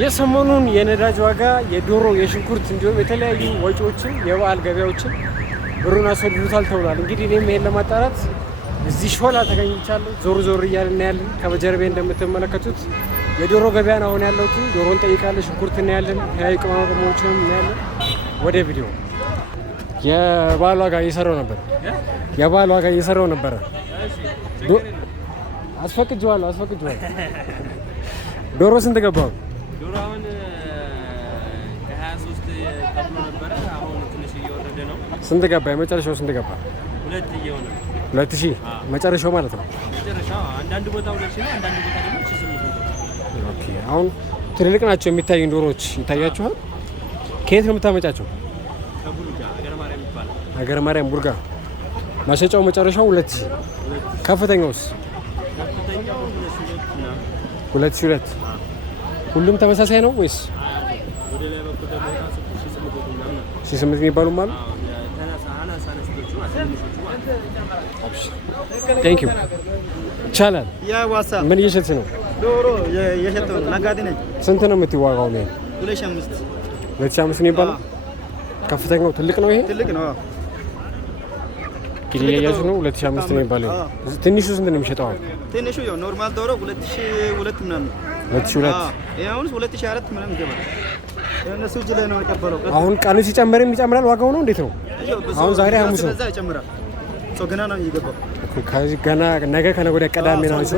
የሰሞኑን የነዳጅ ዋጋ፣ የዶሮ፣ የሽንኩርት እንዲሁም የተለያዩ ወጪዎችን የበዓል ገበያዎችን ብሩን አስወድዱታል ተብሏል። እንግዲህ እኔም ይሄን ለማጣራት እዚህ ሾላ ተገኝቻለሁ። ዞር ዞር እያልን ያለን ከበጀርቤ እንደምትመለከቱት የዶሮ ገበያ ነው አሁን ያለሁት። ዶሮን ጠይቃለን፣ ሽንኩርት እናያለን፣ የተለያዩ ቅመማ ቅመሞችን እናያለን። ወደ ቪዲዮ የበዓል ዋጋ እየሰራው ነበር። የበዓል ዋጋ እየሰራው ነበረ። አስፈቅጄዋለሁ። ዶሮ ስንት ገባው? ዶሮ አሁን ከ23 ተብሎ ነበረ። አሁን ትንሽ እየወረደ ነው። ስንት ገባ? የመጨረሻው ስንት ገባ? 2 እየሆነ 2000 መጨረሻው ማለት ነው። መጨረሻው አንዳንድ ቦታ 2000 ነው፣ አንዳንድ ቦታ ደግሞ 1800። ኦኬ። አሁን ትልልቅ ናቸው የሚታዩ ዶሮዎች ይታያችኋል። ከየት ነው የምታመጫቸው? ከቡልጋ ሀገረ ማርያም ይባላል። ሀገረ ማርያም ቡልጋ። ማሸጫው መጨረሻው 2000። ከፍተኛውስ? ከፍተኛው 2002። ሁሉም ተመሳሳይ ነው ወይስ ወደ ላይ በኩል ደግሞ 1800 ምናምን ነው። 1800 የሚባሉም አሉ? ቴንክ ዩ። ይቻላል። ምን እየሸጥሽ ነው? ዶሮ የሸጠው ነጋዴ ነኝ። ስንት ነው የምትዋጋው? ነው 2500 ነው የሚባለው። ከፍተኛው ትልቅ ነው። ይሄ ትልቅ ነው። እንግዲህ ያያችሁ ነው 2500 ነው የሚባለው። ትንሹ ስንት ነው የሚሸጠው? ትንሹ ያው ኖርማል ዶሮ 2002 ምናምን 2002። አሁን 2004 ምናምን ይገባል። እነሱ እጅ ላይ ነው የቀበለው። አሁን ቀኑ ሲጨመርም ይጨምራል ዋጋው ነው። እንዴት ነው አሁን? ዛሬ ሐሙስ ነው። ይጨምራል። ገና ነው እየገባው። ከዚህ ገና ነገ ከነገ ወዲያ ቅዳሜ ነው እሱ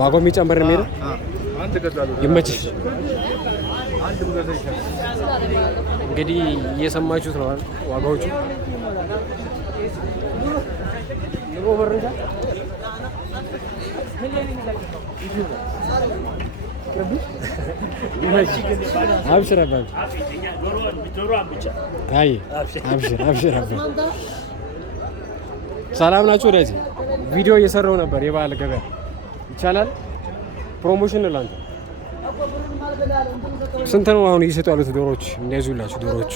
ዋጋው የሚጨምር ነው የሚሄደው። ይመችሽ። እንግዲህ እየሰማችሁት ነው ዋጋዎቹ። አብሽር አባቢ። አይ አብሽር አባቢ። ሰላም ናችሁ? ወደዚህ ቪዲዮ እየሰራው ነበር። የበዓል ገበያ ይቻላል። ፕሮሞሽን ነው ላንተ። ስንት ነው አሁን እየሰጡ ያሉት ዶሮዎች? እንደዚሁላችሁ ዶሮዎች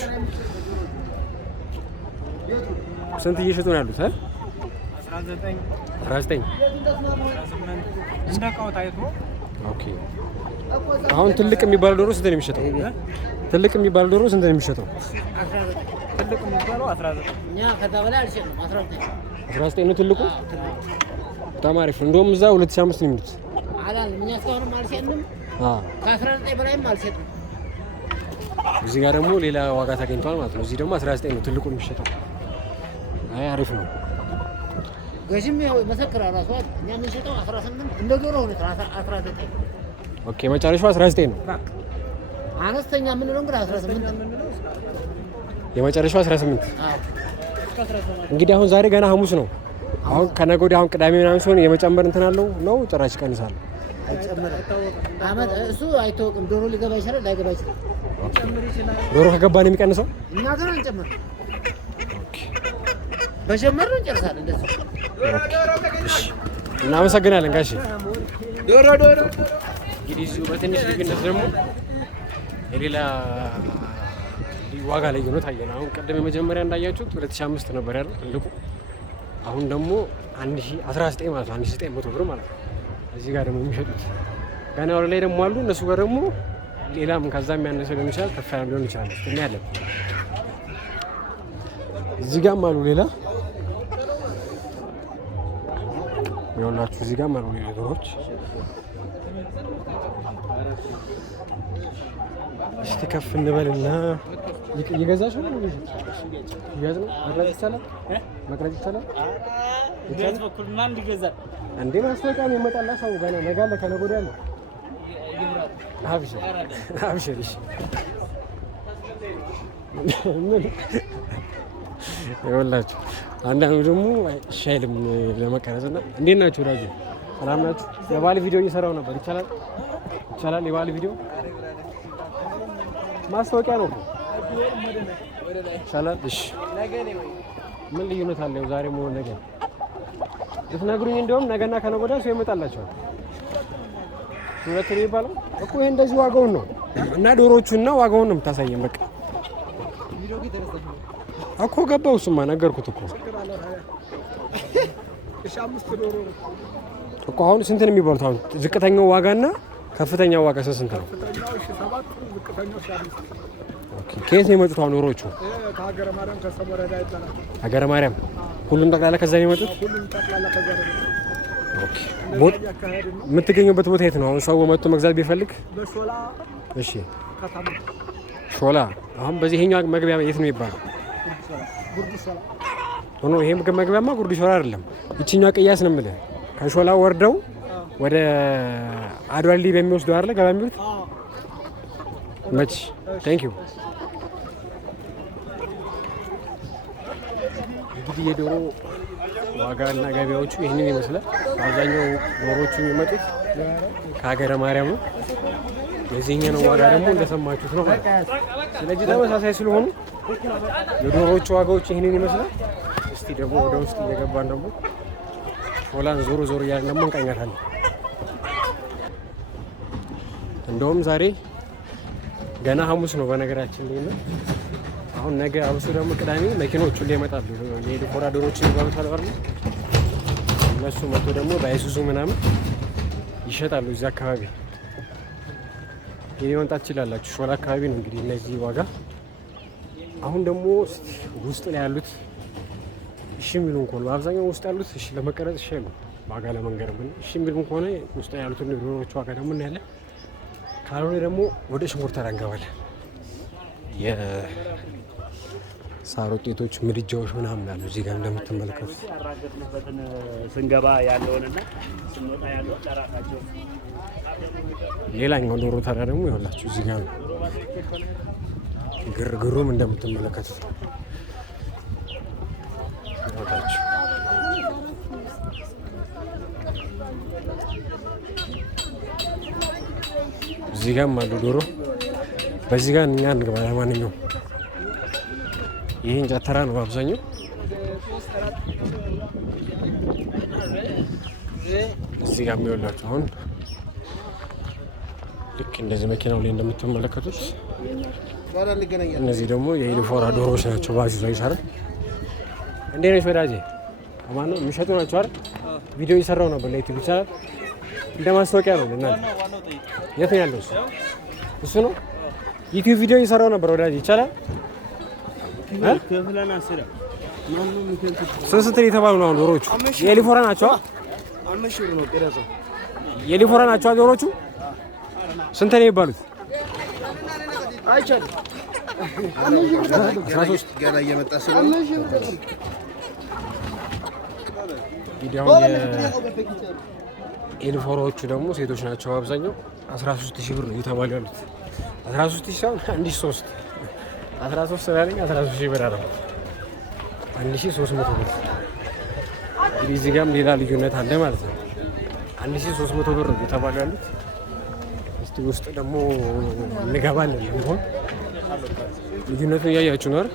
ስንት እየሸጡ ነው ያሉት? 19 እንደቃው ታይቶ። ኦኬ። አሁን ትልቅ የሚባለው ዶሮ ስንት ነው የሚሸጠው? ትልቅ የሚባለው ዶሮ ስንት ነው የሚሸጠው? ትልቅ የሚባለው 19። እኛ ከዛ በላይ አልሸጥም። 19 ነው ትልቁ። በጣም አሪፍ። እንደውም እዛ 2005 ነው የሚሉት። አላልንም እኛ እስካሁንም አልሸጥንም። ከ19 በላይም አልሸጥም። እዚህ ጋር ደግሞ ሌላ ዋጋ ተገኝቷል ማለት ነው። እዚህ ደግሞ 19 ነው ትልቁ የሚሸጠው። አይ አሪፍ ነው። ገዥም ያው መሰክራል ራሱ አይደል። እኛ የምንሸጠው 18 እንደ ዶሮ ሁኔታ 19። ኦኬ። መጨረሻው 19 ነው። አነስተኛ የምንለው እንግዲህ 18 የመጨረሻው 18። እንግዲህ አሁን ዛሬ ገና ሐሙስ ነው። አሁን ከነገ ወዲያ አሁን ቅዳሜ ምናምን ሲሆን የመጨመር እንትን አለው ነው ጭራሽ ይቀንሳል። እሱ አይታወቅም። ዶሮ ሊገባ ይችላል፣ ላይገባ ይችላል። ዶሮ ከገባ ነው የሚቀንሰው። እኛ ግን አንጨምር። በጀመር ነው እንጨርሳለን። እንደዚህ እናመሰግናለን ጋሼ። ዶሮ እንግዲህ እዚሁ በትንሽ ልዩነት ደግሞ የሌላ ዋጋ ላይ ነው ታየና። አሁን ቀደም የመጀመሪያ እንዳያችሁት 2005 ነበር ያለው ትልቁ። አሁን ደግሞ 1019 ማለት ነው 1900 ብር ማለት ነው። እዚህ ጋር ደግሞ የሚሸጡት ገና ወደ ላይ ደግሞ አሉ። እነሱ ጋር ደግሞ ሌላም ከዛም ያነሰ ሊሆን ይችላል፣ ከፍ ያለ ሊሆን ይችላል። እናያለን። እዚህ ጋርም አሉ ሌላ ይኸውላችሁ፣ እዚህ ጋርም አሉ ሌላ ዶሮዎች። እስቲ ከፍ እንበልና እየገዛሽ ነው? ይያዝ ነው መቅረጽ ይቻላል? መቅረጽ ይቻላል? ይቻላል። በኩል ማን ሊገዛ እንዴ? ማስታወቂያ የሚመጣላ ሰው ገና ነገ አለ ከነገ ወዲያ አለ። አብሽር። እሺ ይኸውላችሁ አንዳንዱ ደግሞ እሺ አይልም ለመቀረጽና። እንዴት ናችሁ ዳጊ? ሰላም ናችሁ? የበዓል ቪዲዮ እየሰራው ነበር። ይቻላል? የበዓል ቪዲዮ ማስታወቂያ ነው። ይቻላል? እሺ ምን ልዩነት አለው? ዛሬ መሆን ነገ ልትነግሩኝ። እንደውም ነገና ከነገ ወዲያ ሰው ይመጣላችኋል። ሁለት ነው የሚባለው እኮ። ይሄ እንደዚህ ዋጋውን ነው እና ዶሮቹና ዋጋውን ነው የምታሳየን። በቃ እኮ ገባው። እሱማ ነገርኩት እኮ እኮ። አሁን ስንት ነው የሚባሉት? አሁን ዝቅተኛው ዋጋና ከፍተኛው ዋጋ ስንት ነው? ከፍተኛው 7 ዝቅተኛው 5። ኦኬ ከየት ነው የመጡት አሁን ዶሮዎቹ? ከሀገረ ማርያም ከሰም ወረዳ ይባላል። ሀገረ ማርያም ሁሉም ጠቅላላ ከዛ ነው የመጡት? ሁሉም ጠቅላላ ከዛ ነው። ኦኬ የምትገኙበት ቦታ የት ነው? አሁን ሰው መጥቶ መግዛት ቢፈልግ? በሾላ። እሺ ከተማ ሾላ። አሁን በዚህኛው መግቢያ የት ነው የሚባለው? ጉርድ ሾላ ሆኖ ይሄ መግቢያማ ጉርድ ሾላ አይደለም። ይቺኛው ቅያስ ነው የምልህ። ከሾላ ወርደው ወደ አድዋሊ በሚወስደው አይደለ ገባ የሚሉት? መች ቴንክ ዩ። እንግዲህ የዶሮ ዋጋና ገበያዎቹ ይህንን ይመስላል። አብዛኛው ዶሮዎቹ የሚመጡት ከሀገረ ማርያም ነው። የዚህኛው ዋጋ ደግሞ እንደሰማችሁት ነው። ስለዚህ ተመሳሳይ ስለሆኑ የዶሮዎቹ ዋጋዎች ይህንን ይመስላል። እስቲ ደግሞ ወደ ውስጥ እየገባን ደግሞ ሾላን ዞሮ ዞሮ እያልን ደግሞ እንቃኛታለን። እንደውም ዛሬ ገና ሐሙስ ነው በነገራችን ላይ ነው። አሁን ነገ አብሶ ደግሞ ቅዳሜ መኪኖቹ ላይ ይመጣሉ። የዲኮራ ዶሮዎች የሚባሉት አልባር ነው። እነሱ መጥቶ ደግሞ በአይሱዙ ምናምን ይሸጣሉ እዚህ አካባቢ። ይሄ መምጣት ትችላላችሁ። ሾላ አካባቢ ነው እንግዲህ እነዚህ ዋጋ። አሁን ደግሞ ውስጥ ላይ ያሉት እሺ የሚሉን ከሆነ አብዛኛው ውስጥ ያሉት እሺ ለመቀረጽ እሺ ያሉ ዋጋ ለመንገር ምን እሺ የሚሉን ከሆነ ውስጥ ያሉት ዶሮዎች ዋጋ ደግሞ እናያለን። ካልሆነ ደግሞ ወደ ሽንኩርት ተራ እንገባለን። የሳር ውጤቶች ምድጃዎች ምናምን አሉ እዚህ ጋር እንደምትመለከቱት። ያራገጥንበትን ስንገባ ያለውንና ስንወጣ ያለው ጨራቃቸው። ሌላኛው ዶሮ ተራ ደግሞ ይኸውላችሁ እዚህ ጋር ነው። ግርግሩም እንደምትመለከቱት ይኸውላችሁ። እዚህ ጋርም አሉ ዶሮ። በዚህ ጋር እኛ እንግባ። ለማንኛውም ይሄ እንጨት ተራ ነው አብዛኛው። እዚህ ጋር የሚወላችሁ አሁን ልክ እንደዚህ መኪናው ላይ እንደምትመለከቱት እነዚህ ደግሞ የኢሊፎራ ዶሮዎች ናቸው። ባዙ ላይ ይሰራል። እንዴት ነሽ ወዳጄ? አማን ነው የሚሸጡ ናቸው አይደል? ቪዲዮ እየሰራው ነበር ለዩቲዩብ ቻናል እንደ ማስታወቂያ ነው ለእናንተ። የት ነው ያለው? እሱ ነው ዩቲዩብ ቪዲዮ እየሰራው ነበር ወዳጄ። ይቻላል ስንት የተባሉ ነው አሁን ዶሮዎቹ? የኢሊፎራ ናቸው። የኢሊፎራ ናቸው ዶሮዎቹ። ስንት ነው የሚባሉት? አይቻልም 13 ገና እየመጣ ስለሆነ ቪዲዮውን የኢሊፎራዎቹ ደግሞ ሴቶች ናቸው አብዛኛው። 13000 ብር ነው እየተባሉ ያሉት። 13000 ሳይሆን 1300 13 ስላለኝ 13000 ብር አለው። 1300 ብር። እንግዲህ እዚህ ጋርም ሌላ ልዩነት አለ ማለት ነው። 1300 ብር ነው እየተባሉ ያሉት። እስቲ ውስጥ ደግሞ እንገባለን። ለምን ልዩነቱን እያያችሁ ነው አይደል?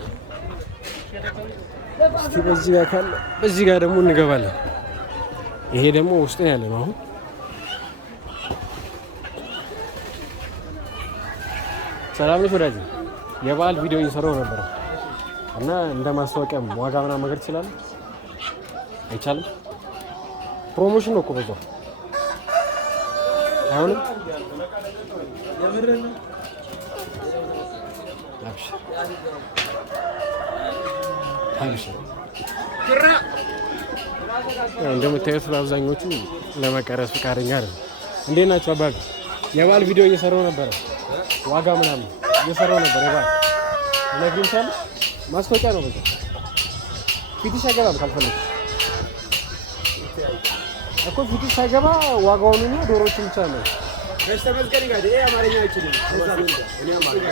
እስቲ በዚህ ጋር ደግሞ እንገባለን። ይሄ ደግሞ ውስጥ ነው ያለ ነው። አሁን ሰላም ነሽ ወዳጅ? የበዓል ቪዲዮ እየሰራሁ ነበር እና እንደ ማስታወቂያም ዋጋ ምናምን ነገር ትችላለህ? አይቻልም? ፕሮሞሽን ነው እኮ በዛው አይሆንም? እንደምታዩት በአብዛኞቹ ለመቀረጽ ፈቃደኛ አይደለም። እንዴት ናቸው አባቢ? የበዓል ቪዲዮ እየሰራሁ ነበረ። ዋጋ ምናምን እየሰራሁ ነበር። የበዓል ለግንቻል ማስታወቂያ ነው በዛ። ፊትሽ አይገባም ካልፈለግሽ እኮ ፊትሽ ሳይገባ ዋጋውንና ዶሮዎችን ብቻ ነው። ተመስገን ጋር ይሄ አማርኛ አይችልም። እኔ አማርኛ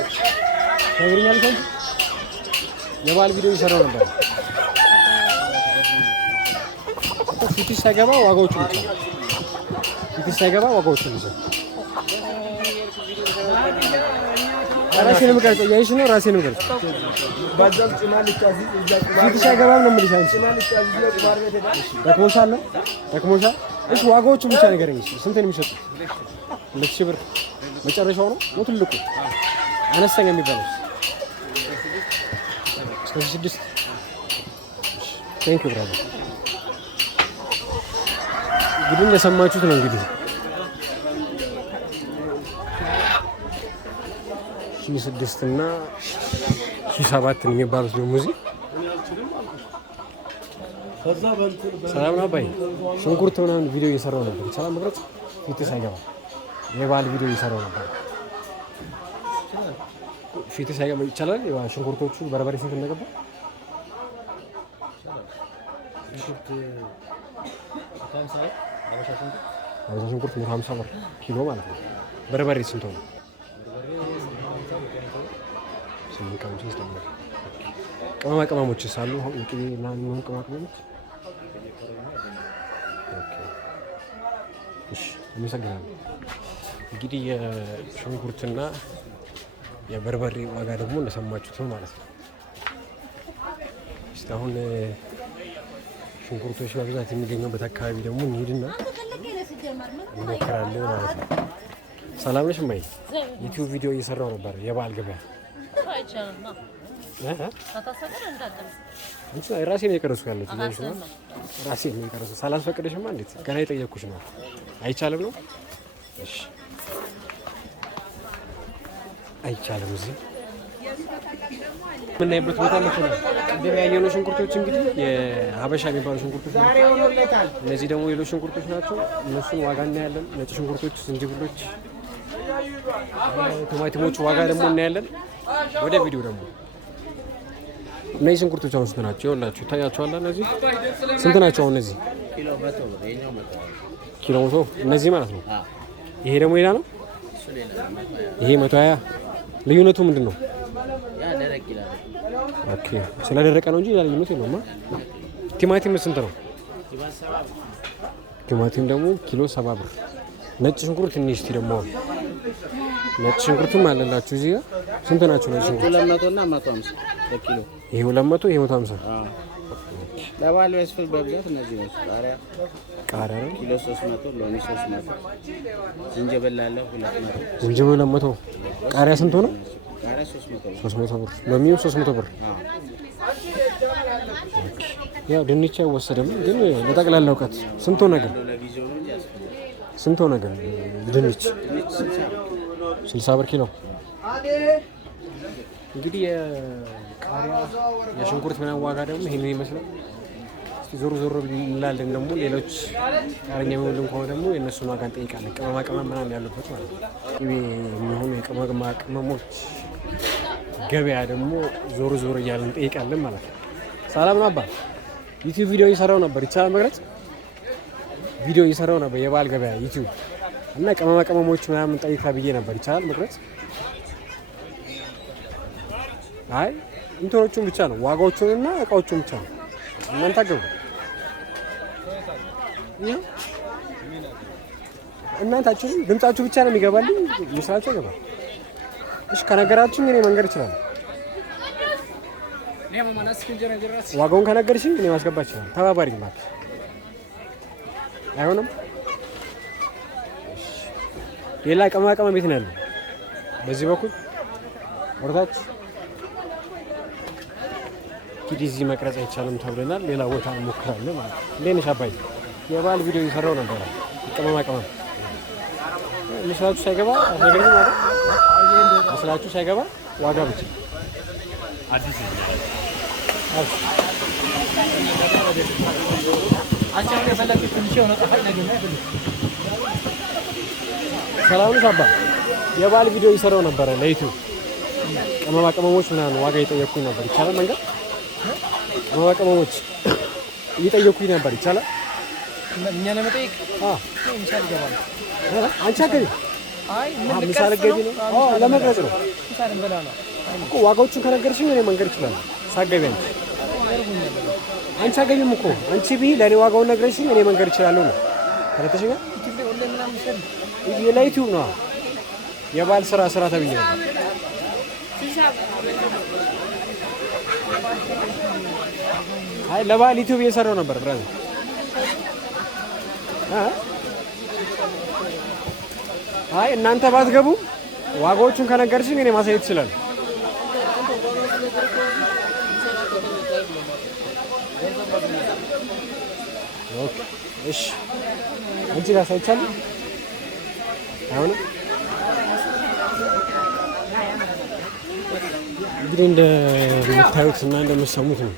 ተግሪኛለሽ አንቺ? የበዓል ቪዲዮ እየሰራሁ ነበር። ፊትሽ ሳይገባ ዋጋዎቹ ብቻ ፊትሽ ሳይገባ ዋጋዎቹ ብቻ ራሴን የምቀርጸው እያይሽ ነው። ራሴን የምቀርጸው ፊትሽ አይገባም ነው የምልሽ አንቺ። ደክሞሻል ነው ደክሞሻል። እሺ ዋጋዎቹ ብቻ ንገረኝ። ስንት ነው የሚሸጡት? 2000 ብር መጨረሻው ነው ነው ትልቁ አነስተኛ የሚባለው እስከ 6። ቴንክ ዩ ብራዘር። እንግዲህ እንደሰማችሁት ነው እንግዲህ ሺ6 እና ሺ7 የሚባሉት ደግሞ እዚህ ሰላም ነው አባይ። ሽንኩርት ምናምን ቪዲዮ እየሰራው ነበር። ሰላም መቅረጽ ፊት ሳይገባ የበዓል ቪዲዮ እየሰራው ነበር። ፊት ሳይገባ ይቻላል። ሽንኩርቶቹ በርበሬ ስንት እንደገባ አበሻ ሽንኩርት 150 ብር ኪሎ ማለት ነው። በርበሬ ስንት ነው? ቅመማ ቅመሞች ሳሉ ቅቤ እና የሚሆኑ ቅመማ ቅመሞች አመሰግናለሁ። እንግዲህ የሽንኩርትና የበርበሬ ዋጋ ደግሞ እንደሰማችሁት ነው ማለት ነው። አሁን ሽንኩርቶች በብዛት የሚገኙበት አካባቢ ደግሞ እንሂድና እንሞክራለን ማለት ነው። ሰላም ነሽ እማዬ? ዩቲዩብ ቪዲዮ እየሰራው ነበር የበዓል ገበያ። ራሴ ነው የቀረስኩ ያለሁት። ራሴ ነው የቀረስኩ። ሳላስፈቅደሽማ እንዴት ገና የጠየቅኩሽ ነው። አይቻልም ነው? እሺ አይቻልም። እዚህ የምናይበት ቦታ መኪና ቅድም ያየነው ሽንኩርቶች እንግዲህ የሀበሻ የሚባሉ ሽንኩርቶች ናቸው። እነዚህ ደግሞ ሌሎች ሽንኩርቶች ናቸው። እነሱን ዋጋ እናያለን። ነጭ ሽንኩርቶች፣ ዝንጅብሎች፣ ቲማቲሞች ዋጋ ደግሞ እናያለን። ወደ ቪዲዮ ደግሞ እነዚህ ሽንኩርቶች አሁን ስንት ናቸው? ይኸውላችሁ ይታያችኋል። እነዚህ ስንት ናቸው? አሁን እነዚህ ኪሎ 100 እነዚህ ማለት ነው። ይሄ ደግሞ ሌላ ነው። ይሄ 120 ልዩነቱ ምንድን ነው? ኦኬ ስለደረቀ ነው እንጂ ልዩነት የለውም። ቲማቲም ስንት ነው? ቲማቲም ደግሞ ኪሎ 70 ብር። ነጭ ሽንኩርት ትንሽ ደግሞ ነጭ ሽንኩርትም አለላችሁ እዚህ ጋር ስንት ናቸው? ነጭ ሽንኩርት 200 እና 150 በኪሎ። ይሄ 200 ይሄ 150። ለባል ያስፈል በብዛት እነዚህ ነው። ቃሪያ ነው ኪሎ 300፣ ሎሚ 300፣ ዝንጅብል አለ 200። ዝንጅብል 200። ቃሪያ ስንት ነው? ቃሪያ 300 ብር። ሎሚው 300 ብር። ያው ድንች አይወሰድም ግን ለጠቅላላ እውቀት ስንት ሆነ ግን? ስንት ሆነ ግን ድንች? 60 ብር ኪሎ። እንግዲህ የቃሪያ የሽንኩርት ምናምን ዋጋ ደግሞ ይሄንን ይመስላል። እስቲ ዞር ዞር እንላለን። ደግሞ ሌሎች ቃሪያ የሚሆኑልን ከሆነ ደግሞ የእነሱን ዋጋ እንጠይቃለን። ቅመማ ቅመም ምናምን ያሉበት ማለት ነው። ቅቤ የሚሆኑ የቅመማ ቅመሞች ገበያ ደግሞ ዞር ዞር እያለን እንጠይቃለን ማለት ነው። ሰላም ነው አባ። ዩቲዩብ ቪዲዮ እየሰራው ነበር። ይቻላል መቅረጽ? ቪዲዮ እየሰራው ነበር የበዓል ገበያ ዩቲዩብ እና ቅመማ ቅመሞች ምናምን ጠይቃ ብዬ ነበር። ይቻላል መቅረጽ? አይ እንትኖቹን ብቻ ነው ዋጋዎቹንና እቃዎቹን ብቻ ነው። እናንተ አገቡ እናንታችሁ ድምጻችሁ ብቻ ነው የሚገባልኝ። ምስላችሁ ይገባል። እሺ ከነገራችሁኝ እኔ መንገር እችላለሁ። ዋጋውን ከነገርሽኝ እኔ ማስገባት እችላለሁ። ተባባሪኝ ማለት አይሆንም። ሌላ ቅመማ ቅመም ቤት ነው ያለው። በዚህ በኩል ወርታች እንግዲህ እዚህ መቅረጽ አይቻልም ተብለናል። ሌላ ቦታ እንሞክራለን ማለት ነው። እንዴት ነሽ አባይ? የበዓል ቪዲዮ እየሰራው ነበር። ቅመማ ቅመም ምስላችሁ ሳይገባ አስነገረኝ ማለት ምስላችሁ ሳይገባ ዋጋ ብቻ አዲስ ሰላም ነሽ አባ? የበዓል ቪዲዮ እየሰራው ነበረ ለዩቲዩብ። ቅመማ ቅመሞች ምናምን ዋጋ እየጠየኩኝ ነበር። ይቻላል መንገድ? ቅመማ ቅመሞች እየጠየኩኝ ነበር። ይቻላል እኛ ለመጠየቅ? ምሳሌ ገባል። አንቺ አገቢ? ምሳሌ ገቢ ነው ለመቅረጽ ነው እኮ። ዋጋዎቹን ከነገርሽኝ እኔ መንገድ እችላለሁ ሳገቢ። አንቺ አገቢም እኮ አንቺ ብይ ለእኔ ዋጋውን ነግረሽኝ እኔ መንገድ እችላለሁ ነው ተረተሽኛ። ለዩቲዩብ ነው የበዓል ስራ ተብዬ ነው። አይ ለበዓል ዩቲዩብ እየሰራው ነበር ብራዘር። አይ እናንተ ባትገቡ ዋጋዎቹን ከነገርሽኝ እኔ ማሳየት እችላለሁ። ኦኬ እሺ። አንቺ ጋር ሳይቻል አሁን እንግዲህ እንደምታዩት እና እንደምትሰሙት ነው።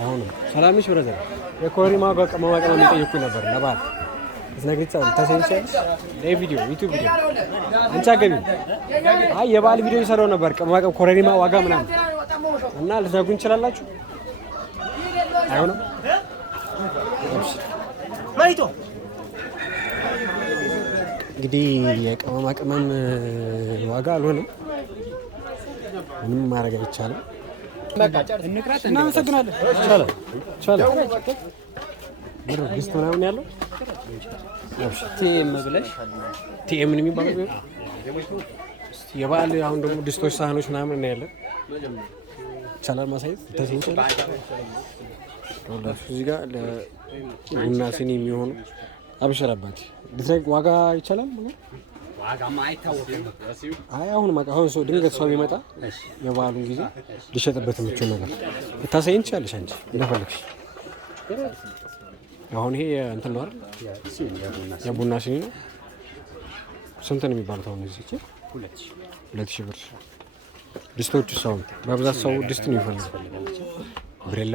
አሁን ሰላም ነሽ ብራዘር? የኮረሪማ ዋጋ ቅመማ ቅመም እየጠየኩኝ ነበር ለበዓል ልትነግሪኝ ታሳይኛለሽ? ለቪዲዮ ዩቲዩብ ቪዲዮ አንቺ አገቢ አይ የበዓል ቪዲዮ እየሰራሁ ነበር ቅመማ ቅመም ኮረሪማ ዋጋ ምናምን እና ልትነግሩኝ ትችላላችሁ? አይሆንም ማይቶ እንግዲህ የቅመማ ቅመም ዋጋ አልሆነም። ምንም ማድረግ አይቻልም። እናመሰግናለን። ይቻላል ብር ድስት ምናምን ያለው ቲኤም ብለሽ ቲኤም ነው የሚባለው የበዓል አሁን ደግሞ ድስቶች፣ ሳህኖች ምናምን እናያለን። ይቻላል ማሳየት ተሰንቻለሁ። እዚህ ጋር ለቡና ሲኒ የሚሆኑ አብሽር አባቴ ድረግ ዋጋ ይቻላል ማለት ዋጋማ አይታወቅም። አይ አሁን ሰው ድንገት ሰው ቢመጣ የበዓሉን ጊዜ ሊሸጥበት የምችል ነገር ልታሳይኝ ትችያለሽ አንቺ እንደፈለግሽ። አሁን ይሄ እንትን ነው አይደል? የቡና ሲኒ ነው። ስንት ነው የሚባሉት አሁን እዚህ? 2000 ብር። ድስቶቹ ሰው በብዛት ሰው ድስት ነው ይፈልጋል። ብሬላ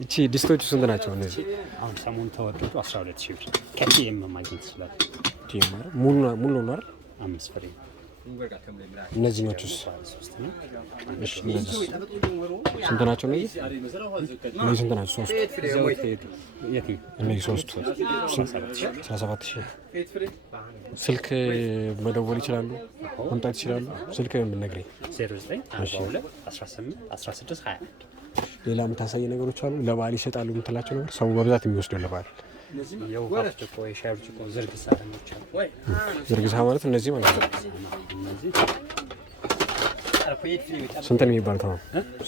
እቺ ድስቶቹ ስንት ናቸው እነዚህ? አሁን ሰሞኑን ተወደዱ 12000 ብር ከቲኤም ማግኘት ይችላል። ቲኤም ማለት ሙሉ ነው አይደል? 5 ፍሬ። እነዚህ ናቸውስ? እሺ እነዚህ ስንት ናቸው እነዚህ? እነዚህ ስንት ናቸው? 3 እነዚህ 3 17000። ስልክ መደወል ይችላሉ፣ መምጣት ይችላሉ። ስልክ የምትነግረኝ 0912181621 ሌላ የምታሳይ ነገሮች አሉ? ለበዓል ይሰጣሉ የምትላቸው ነገር ሰው በብዛት የሚወስደው ለበዓል የውሃ ብርጭቆ፣ የሻይ ብርጭቆ፣ ዝርግ ሳህኖች አሉ። ዝርግ ሳህን ማለት እነዚህ ማለት ነው። ስንት ነው የሚባሉት? አሁን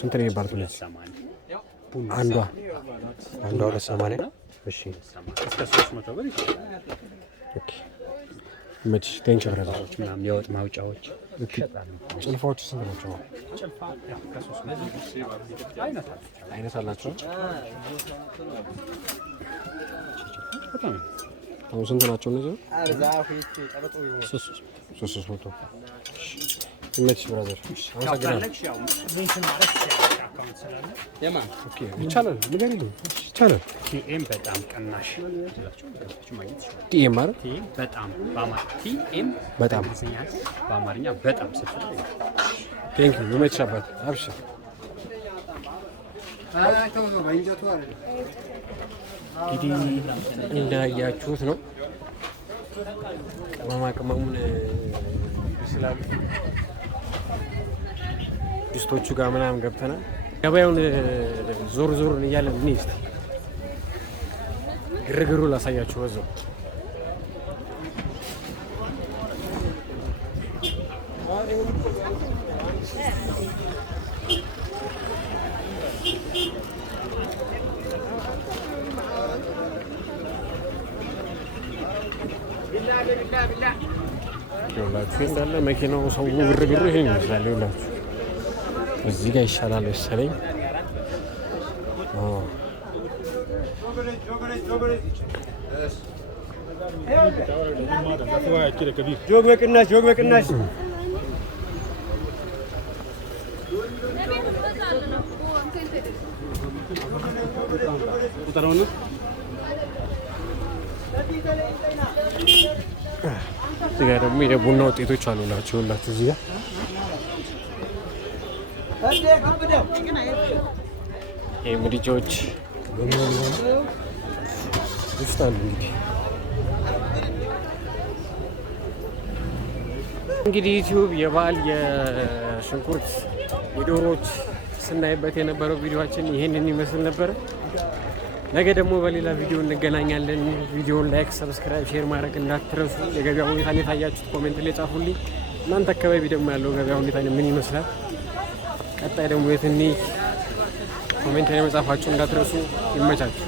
ስንት ነው የሚባሉት? አንዷ 280። እሺ እስከ 300 ብር ይችላል። ኦኬ መች ቴንክ ብራዘሮች ምናምን የወጥ ማውጫዎች ጭልፋዎቹ ስንት ናቸው? ጭልፋ ከ300 አይነት አላቸው። አሁን ስንት ናቸው እነዚህ? 300 መች ብራዘር አመሰግናለሁ። ይቻላል ንገሪኝ። ይቻላል። ቲኤም በጣም ቅናሽ ቲኤም ማለት በጣም ቲኤም በጣም በአማርኛ በጣም ስፍራ ቴንክ ዩ በመች አባት አብሽር። እንግዲህ እንዳያችሁት ነው ቅመማ ቅመሙን ስላሉ ድስቶቹ ጋር ምናምን ገብተናል። ገበያውን ዞር እያለን እኔ እስኪ ግርግሩ ላሳያችሁ በዛው። ይኸውላችሁ እንዳለ መኪናው ሰው ግርግሩ ይሄን ይመስላል። ይኸውላችሁ እዚህ ጋር ይሻላል መሰለኝ። ጆግ በቅናሽ እዚህ ጋር ደግሞ የቡና ውጤቶች አሉላችሁ። ሁላችሁ እዚህ ጋር ምድጃዎች ውስጥ አሉ። እንግዲህ ዩቲዩብ የበዓል የሽንኩርት የዶሮዎች ስናይበት የነበረው ቪዲዮችን ይህንን ይመስል ነበር። ነገ ደግሞ በሌላ ቪዲዮ እንገናኛለን። ቪዲዮውን ላይክ፣ ሰብስክራይብ፣ ሼር ማድረግ እንዳትረሱ። የገበያ ሁኔታ የታያችሁት ኮሜንት ላይ ጻፉልኝ። እናንተ አካባቢ ደግሞ ያለው ገበያ ሁኔታ ምን ይመስላል? ቀጣይ ደግሞ የትንሽ ኮሜንት ላይ መጻፋችሁ እንዳትረሱ። ይመቻችሁ።